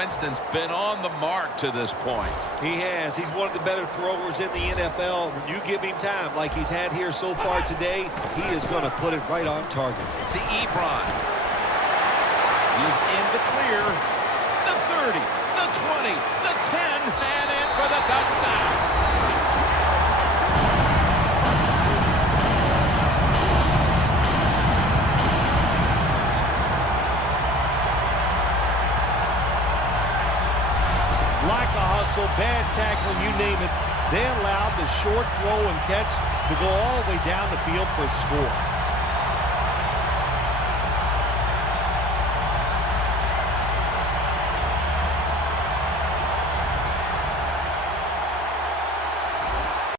Winston's been on the mark to this point. He has. He's one of the better throwers in the NFL. When you give him time like he's had here so far today, he is going to put it right on target. To Ebron. He's in the clear. The 30, the 20, the 10, and in for the touchdown. Like a hustle, bad tackle, you name it. They allowed the short throw and catch to go all the way down the field for a score.